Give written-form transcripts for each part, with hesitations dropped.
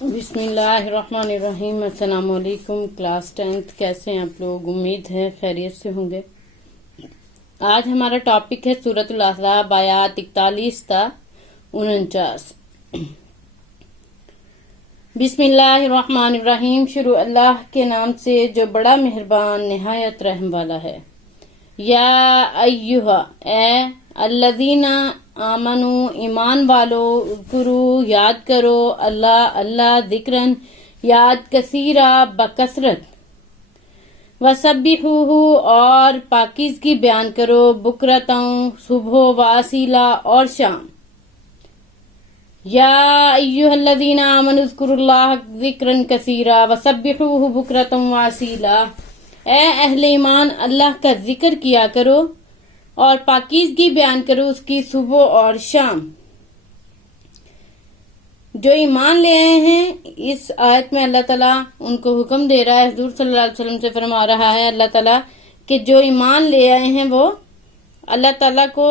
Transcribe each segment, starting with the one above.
بسم اللہ الرحمن الرحیم۔ السلام علیکم کلاس 10th، کیسے ہیں آپ لوگ؟ امید ہے خیریت سے ہوں گے۔ آج ہمارا ٹاپک ہے سورۃ الاحزاب، آیات 41 تا 49۔ بسم اللہ الرحمن الرحیم، شروع اللہ کے نام سے جو بڑا مہربان نہایت رحم والا ہے۔ یا ایہا، اے الذین آمنو، ایمان والو، اذکروا، یاد کرو، اللہ ذکرن، یاد، کثیرہ، بکثرت، وسبحوہ، اور پاکیزگی بیان کرو، بکرتاً، صبح، واصیلا، اور شام۔ یا ایہا الذین آمنوا اذکروا اللہ ذکرا کثیرا وسبحوہ بکرتاً واصیلا، اے اہل ایمان، اللہ کا ذکر کیا کرو اور پاکیزگی بیان کرو اس کی صبح اور شام۔ جو ایمان لے آئے ہیں، اس آیت میں اللہ تعالیٰ ان کو حکم دے رہا ہے، حضور صلی اللہ علیہ وسلم سے فرما رہا ہے اللہ تعالیٰ کہ جو ایمان لے آئے ہیں وہ اللہ تعالیٰ کو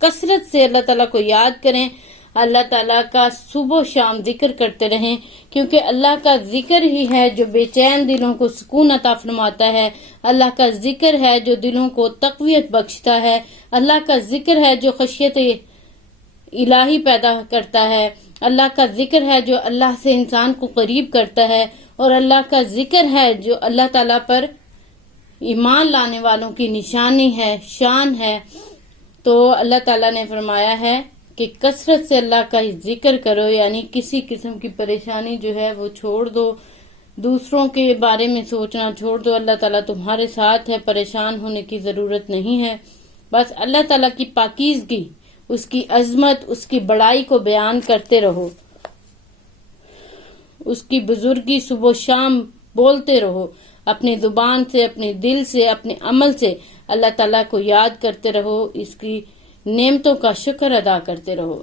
کثرت سے اللہ تعالیٰ کو یاد کریں، اللہ تعالیٰ کا صبح و شام ذکر کرتے رہیں، کیونکہ اللہ کا ذکر ہی ہے جو بے چین دلوں کو سکون عطا فرماتا ہے، اللہ کا ذکر ہے جو دلوں کو تقویت بخشتا ہے، اللہ کا ذکر ہے جو خشیت الہی پیدا کرتا ہے، اللہ کا ذکر ہے جو اللہ سے انسان کو قریب کرتا ہے، اور اللہ کا ذکر ہے جو اللہ تعالیٰ پر ایمان لانے والوں کی نشانی ہے، شان ہے۔ تو اللہ تعالیٰ نے فرمایا ہے کہ کثرت سے اللہ کا ذکر کرو، یعنی کسی قسم کی پریشانی جو ہے وہ چھوڑ دو، دوسروں کے بارے میں سوچنا چھوڑ دو، اللہ تعالیٰ تمہارے ساتھ ہے، پریشان ہونے کی ضرورت نہیں ہے۔ بس اللہ تعالیٰ کی پاکیزگی، اس کی عظمت، اس کی بڑائی کو بیان کرتے رہو، اس کی بزرگی صبح و شام بولتے رہو، اپنی زبان سے، اپنے دل سے، اپنے عمل سے اللہ تعالیٰ کو یاد کرتے رہو، اس کی نعمتوں کا شکر ادا کرتے رہو۔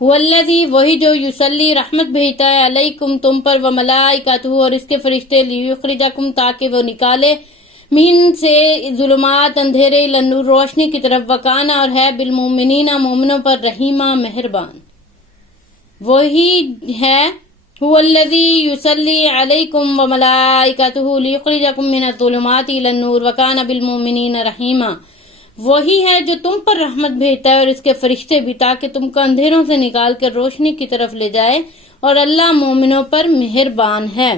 هو الذی، وہی جو یصلی، رحمت بھیجتا ہے، علیکم، تم پر، و ملائکتہ، اور اس کے فرشتے، لیخرجکم، تاکہ وہ نکالے، من سے ظلمات، اندھیرے، الی النور، روشنی کی طرف، وکانا، اور ہے، بالمؤمنین، مومنوں پر، رحیمہ، مہربان۔ وہی ہے هو الذی یصلی علیکم وملائکتہ لیخرجکم من الظلمات الی النور وکان بالمؤمنین رحیما، وہی ہے جو تم پر رحمت بھیجتا ہے اور اس کے فرشتے بھی، تاکہ تم کو اندھیروں سے نکال کر روشنی کی طرف لے جائے، اور اللہ مومنوں پر مہربان ہے۔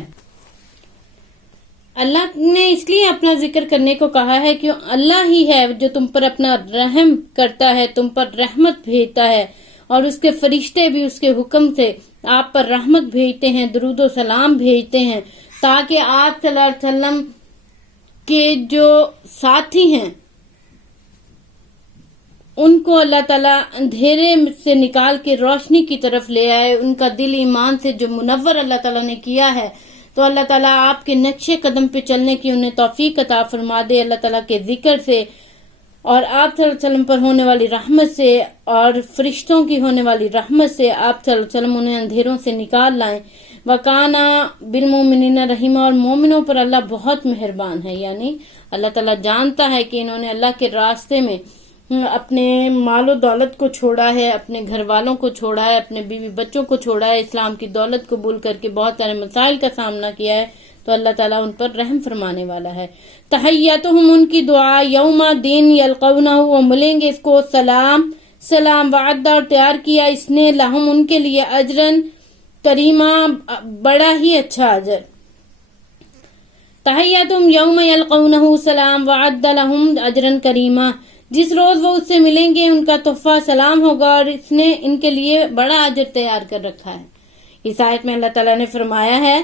اللہ نے اس لیے اپنا ذکر کرنے کو کہا ہے کہ اللہ ہی ہے جو تم پر اپنا رحم کرتا ہے، تم پر رحمت بھیجتا ہے، اور اس کے فرشتے بھی اس کے حکم سے آپ پر رحمت بھیجتے ہیں، درود و سلام بھیجتے ہیں، تاکہ آپ صلی اللہ علیہ وسلم کے جو ساتھی ہیں ان کو اللہ تعالیٰ اندھیرے سے نکال کے روشنی کی طرف لے آئے، ان کا دل ایمان سے جو منور اللہ تعالیٰ نے کیا ہے، تو اللہ تعالیٰ آپ کے نقشے قدم پہ چلنے کی انہیں توفیق عطا فرما دے، اللہ تعالیٰ کے ذکر سے اور آپ صلی اللہ علیہ وسلم پر ہونے والی رحمت سے اور فرشتوں کی ہونے والی رحمت سے آپ صلی اللہ علیہ وسلم انہیں اندھیروں سے نکال لائیں۔ وَكَانَ بِالْمُؤْمِنِينَ رَحِيمًا، اور مومنوں پر اللہ بہت مہربان ہے، یعنی اللہ تعالیٰ جانتا ہے کہ انہوں نے اللہ کے راستے میں اپنے مال و دولت کو چھوڑا ہے، اپنے گھر والوں کو چھوڑا ہے، اپنے بیوی بچوں کو چھوڑا ہے، اسلام کی دولت قبول کر کے بہت سارے مسائل کا سامنا کیا ہے، تو اللہ تعالیٰ ان پر رحم فرمانے والا ہے۔ تحیتہم، ان کی دعا، یوم دن یلقونہ، وہ ملیں گے اس کو، سلام، سلام، وعدہ، اور تیار کیا اس نے، لہم، ان کے لیے، اجرن کریما، بڑا ہی اچھا اجر۔ تحیتہم یوم یلقونہ، سلام، وعد لہم اجرن کریما، جس روز وہ اس سے ملیں گے ان کا تحفہ سلام ہوگا، اور اس نے ان کے لیے بڑا اجر تیار کر رکھا ہے۔ اس آیت میں اللہ تعالیٰ نے فرمایا ہے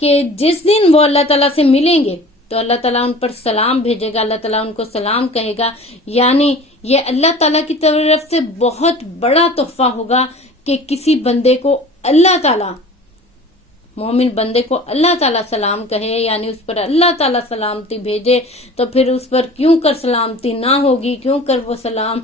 کہ جس دن وہ اللہ تعالیٰ سے ملیں گے تو اللہ تعالیٰ ان پر سلام بھیجے گا، اللہ تعالیٰ ان کو سلام کہے گا، یعنی یہ اللہ تعالیٰ کی طرف سے بہت بڑا تحفہ ہوگا کہ کسی بندے کو اللہ تعالیٰ، مومن بندے کو اللہ تعالیٰ سلام کہے، یعنی اس پر اللہ تعالیٰ سلامتی بھیجے، تو پھر اس پر کیوں کر سلامتی نہ ہوگی، کیوں کر وہ سلام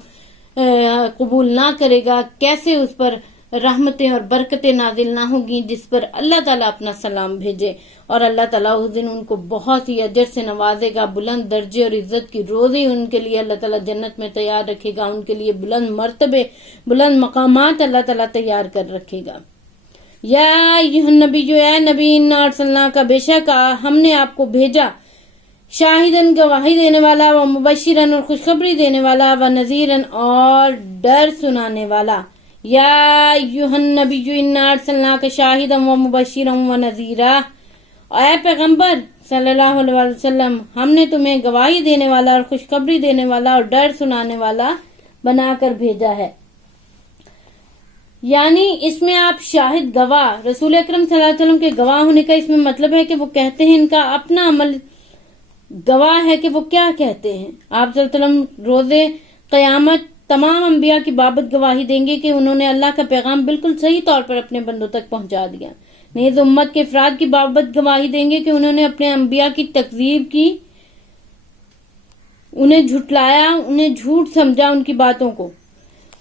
قبول نہ کرے گا، کیسے اس پر رحمتیں اور برکتیں نازل نہ ہوگی جس پر اللہ تعالیٰ اپنا سلام بھیجے۔ اور اللہ تعالیٰ اس دن ان کو بہت ہی اجر سے نوازے گا، بلند درجے اور عزت کی روزی ان کے لیے اللہ تعالیٰ جنت میں تیار رکھے گا، ان کے لیے بلند مرتبے، بلند مقامات اللہ تعالیٰ تیار کر رکھے گا۔ یا ایھا النبی جو اے نبی انا ارسلناک بے شک ہم نے آپ کو بھیجا شاہدن گواہی دینے والا و مبشرن اور خوشخبری دینے والا و نذیرن اور ڈر سنانے والا. یا ایھا النبی جو انا ارسلناک شاہدن و مبشرن و نذیرا اے پیغمبر صلی اللہ علیہ وسلم ہم نے تمہیں گواہی دینے والا اور خوشخبری دینے والا اور ڈر سنانے والا بنا کر بھیجا ہے. یعنی اس میں آپ شاہد گواہ رسول اکرم صلی اللہ علیہ وسلم کے گواہ ہونے کا اس میں مطلب ہے کہ وہ کہتے ہیں ان کا اپنا عمل گواہ ہے کہ وہ کیا کہتے ہیں. آپ صلی اللہ علیہ وسلم روز قیامت تمام انبیاء کی بابت گواہی دیں گے کہ انہوں نے اللہ کا پیغام بالکل صحیح طور پر اپنے بندوں تک پہنچا دیا. نیز امت کے افراد کی بابت گواہی دیں گے کہ انہوں نے اپنے انبیاء کی تکذیب کی، انہیں جھٹلایا، انہیں جھوٹ سمجھا ان کی باتوں کو.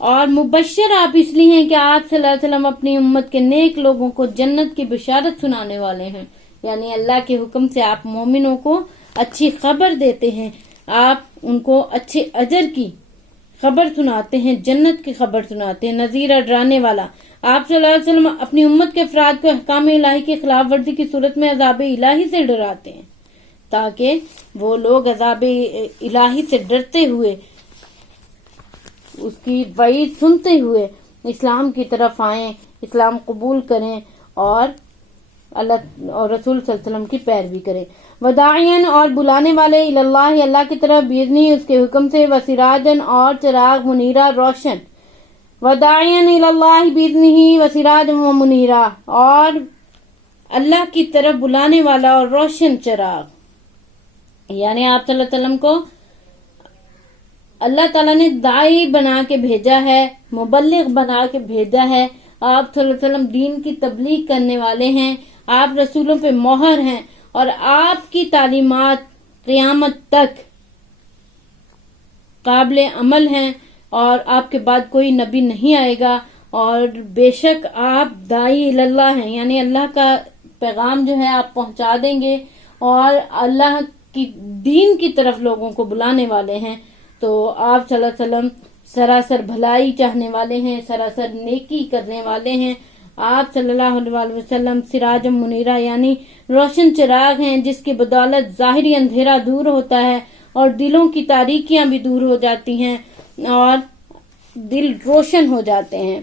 اور مبشر آپ اس لیے ہیں کہ آپ صلی اللہ علیہ وسلم اپنی امت کے نیک لوگوں کو جنت کی بشارت سنانے والے ہیں. یعنی اللہ کے حکم سے آپ مومنوں کو اچھی خبر دیتے ہیں، آپ ان کو اچھے اجر کی خبر سناتے ہیں، جنت کی خبر سناتے ہیں. نذیر ڈرانے والا آپ صلی اللہ علیہ وسلم اپنی امت کے افراد کو احکام الہی کی خلاف ورزی کی صورت میں عذاب الہی سے ڈراتے ہیں تاکہ وہ لوگ عذاب الہی سے ڈرتے ہوئے اس کی وعید سنتے ہوئے اسلام کی طرف آئیں، اسلام قبول کریں اور اللہ اور رسول صلی اللہ علیہ وسلم کی پیروی کریں. وداعین اور بلانے والے اللہ اللہ کی طرف باذنہ اس کے حکم سے، وسراجن اور چراغ منیرہ روشن. وداعین اللہ باذنہ وسراجن و منیرہ اور اللہ کی طرف بلانے والا اور روشن چراغ. یعنی آپ صلی اللہ علیہ وسلم کو اللہ تعالیٰ نے داعی بنا کے بھیجا ہے، مبلغ بنا کے بھیجا ہے. آپ صلی اللہ علیہ وسلم دین کی تبلیغ کرنے والے ہیں، آپ رسولوں پہ مہر ہیں اور آپ کی تعلیمات قیامت تک قابل عمل ہیں اور آپ کے بعد کوئی نبی نہیں آئے گا. اور بے شک آپ داعی اللہ ہیں، یعنی اللہ کا پیغام جو ہے آپ پہنچا دیں گے اور اللہ کی دین کی طرف لوگوں کو بلانے والے ہیں. تو آپ صلی اللہ علیہ وسلم سراسر بھلائی چاہنے والے ہیں، سراسر نیکی کرنے والے ہیں. آپ صلی اللہ علیہ وسلم سراج منیرہ یعنی روشن چراغ ہیں جس کی بدولت ظاہری اندھیرا دور ہوتا ہے اور دلوں کی تاریکیاں بھی دور ہو جاتی ہیں اور دل روشن ہو جاتے ہیں.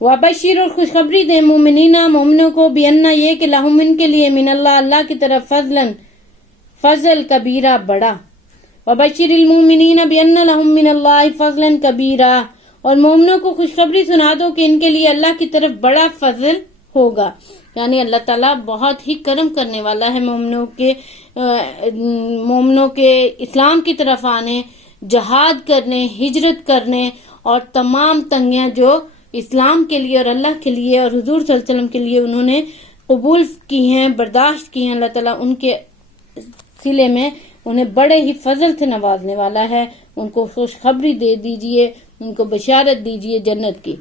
وبشیر اور خوشخبری دے مومنینا مومنوں کو، بینا یہ کہ لہم ان کے لیے من اللہ کی طرف فضل کبیرہ بڑا. وبشر المؤمنین بان لہم من اللہ فضلا کبیرہ اور مومنوں کو خوشخبری سنا دو کہ ان کے لیے اللہ کی طرف بڑا فضل ہوگا. یعنی اللہ تعالیٰ بہت ہی کرم کرنے والا ہے مومنوں کے اسلام کی طرف آنے، جہاد کرنے، ہجرت کرنے اور تمام تنگیاں جو اسلام کے لیے اور اللہ کے لیے اور حضور صلی اللہ علیہ وسلم کے لیے انہوں نے قبول کی ہیں، برداشت کی ہیں. اللہ تعالیٰ ان کے سلے میں انہیں بڑے ہی فضل سے نوازنے والا ہے. ان کو خوشخبری دے دیجئے، ان کو بشارت دیجئے جنت کی.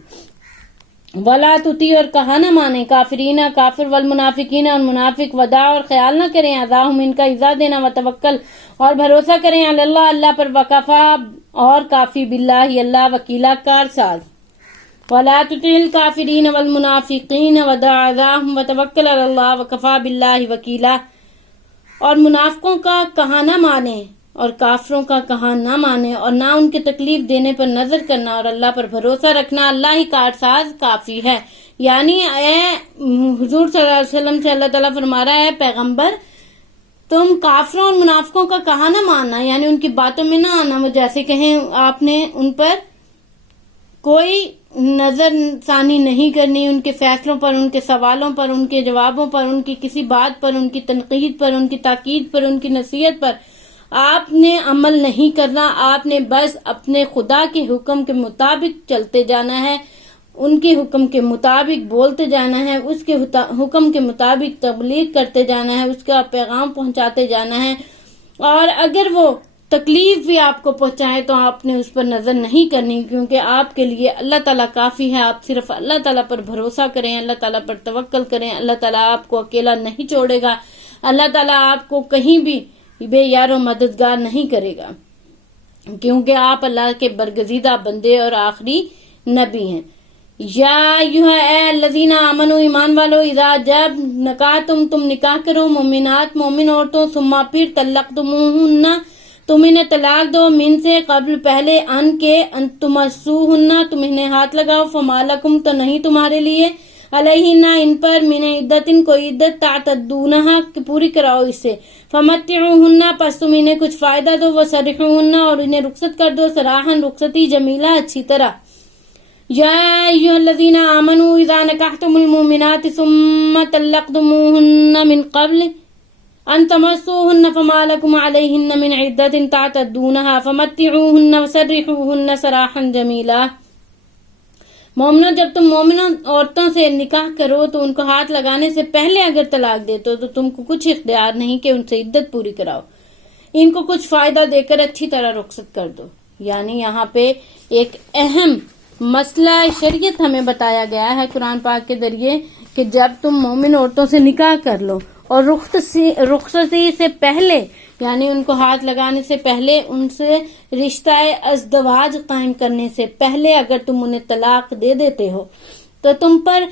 ولا تطیع اور کہا نہ مانے کافرین کافر والمنافقین اور منافق، وداع اور خیال نہ کریں اذاہم ان کا ایذا دینا، وتوکل اور بھروسہ کریں علی اللہ اللہ پر، وکفا اور کافی باللہ اللہ وکیلا کارساز. ولا تطیع الکافرین والمنافقین ودع اذاہم وتوکل علی اللہ وکفا باللہ وکیلا. اور منافقوں کا کہا نہ مانے اور کافروں کا کہا نہ مانے اور نہ ان کے تکلیف دینے پر نظر کرنا اور اللہ پر بھروسہ رکھنا، اللہ ہی کارساز کافی ہے. یعنی اے حضور صلی اللہ علیہ وسلم سے اللہ تعالیٰ فرما رہا ہے پیغمبر تم کافروں اور منافقوں کا کہا نہ ماننا، یعنی ان کی باتوں میں نہ آنا. وہ جیسے کہیں آپ نے ان پر کوئی نظر ثانی نہیں کرنی، ان کے فیصلوں پر، ان کے سوالوں پر، ان کے جوابوں پر، ان کی کسی بات پر، ان کی تنقید پر، ان کی تاکید پر، ان کی نصیحت پر آپ نے عمل نہیں کرنا. آپ نے بس اپنے خدا کے حکم کے مطابق چلتے جانا ہے، ان کے حکم کے مطابق بولتے جانا ہے، اس کے حکم کے مطابق تبلیغ کرتے جانا ہے، اس کا پیغام پہنچاتے جانا ہے. اور اگر وہ تکلیف بھی آپ کو پہنچائے تو آپ نے اس پر نظر نہیں کرنی، کیونکہ آپ کے لیے اللہ تعالیٰ کافی ہے. آپ صرف اللہ تعالیٰ پر بھروسہ کریں، اللہ تعالیٰ پر توکل کریں. اللہ تعالیٰ آپ کو اکیلا نہیں چھوڑے گا، اللہ تعالیٰ آپ کو کہیں بھی بے یار و مددگار نہیں کرے گا، کیونکہ آپ اللہ کے برگزیدہ بندے اور آخری نبی ہیں. یا ایھا اے الذین آمنوا ایمان والو اذا جب نکاح تم نکاح کرو مومنات مومن عورتوں ثم پھر طلقتموہن تم انہیں طلاق دو من سے قبل پہلے ان کے ان تمسوہن تم انہیں ہاتھ لگاؤ فما لکم تو نہیں تمہارے لیے علیہن ان پر من عدت کوئی عدت تعتدونہا کہ پوری کراؤ اسے فمتعوہن پس تم انہیں کچھ فائدہ دو وسرحوہن اور انہیں رخصت کر دو سراحا رخصتی جمیلہ اچھی طرح یا ایھا الذین آمنوا اذا نکحتم المؤمنات ثم طلقتموہن من قبل ان تمسوہن فما لکم علیہن من عدت تعتدونہا فمتعوہن وسرحوہن سراحا جمیلا۔ مومنوں جب تم مومنوں عورتوں سے نکاح کرو تو ان کو ہاتھ لگانے سے پہلے اگر طلاق دیتے ہو تو تم کو کچھ اختیار نہیں کہ ان سے عدت پوری کراؤ، ان کو کچھ فائدہ دے کر اچھی طرح رخصت کر دو۔ یعنی یہاں پہ ایک اہم مسئلہ شریعت ہمیں بتایا گیا ہے قرآن پاک کے ذریعے کہ جب تم مومن عورتوں سے نکاح کر لو اور رخصتی سے پہلے یعنی ان کو ہاتھ لگانے سے پہلے ان سے رشتہ ازدواج قائم کرنے سے پہلے اگر تم انہیں طلاق دے دیتے ہو تو تم پر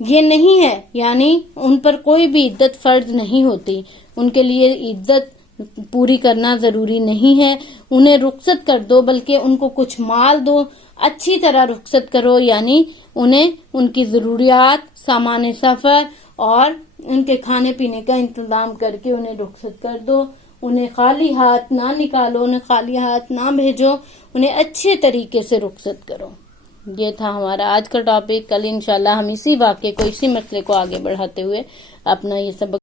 یہ نہیں ہے، یعنی ان پر کوئی بھی عدت فرض نہیں ہوتی، ان کے لیے عدت پوری کرنا ضروری نہیں ہے، انہیں رخصت کر دو بلکہ ان کو کچھ مال دو، اچھی طرح رخصت کرو، یعنی انہیں ان کی ضروریات سامان سفر اور ان کے کھانے پینے کا انتظام کر کے انہیں رخصت کر دو، انہیں خالی ہاتھ نہ نکالو، انہیں خالی ہاتھ نہ بھیجو، انہیں اچھے طریقے سے رخصت کرو۔ یہ تھا ہمارا آج کا ٹاپک۔ کل انشاءاللہ ہم اسی واقعے کو اسی مسئلے کو آگے بڑھاتے ہوئے اپنا یہ سبق